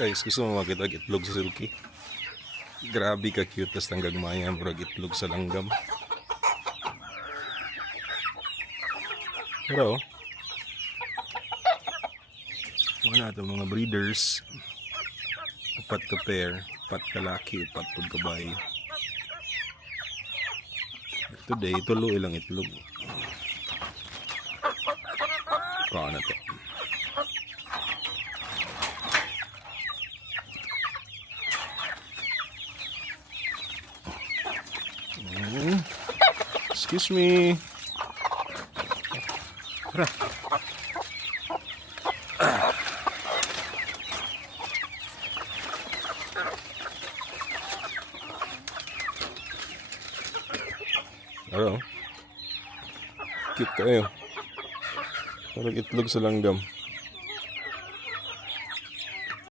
Guys, gusto mo makita ang itlog sa silky? Grabe ka cute, tas tanggag maya murag itlog sa langgam. Pero mga na ito mga breeders, upat ka pair, upat ka laki, upat pag kabayo. Today, tulo ilang itlog. Kaa na to. Excuse me. Tara. Cute kayo. Parang itlog sa langgam.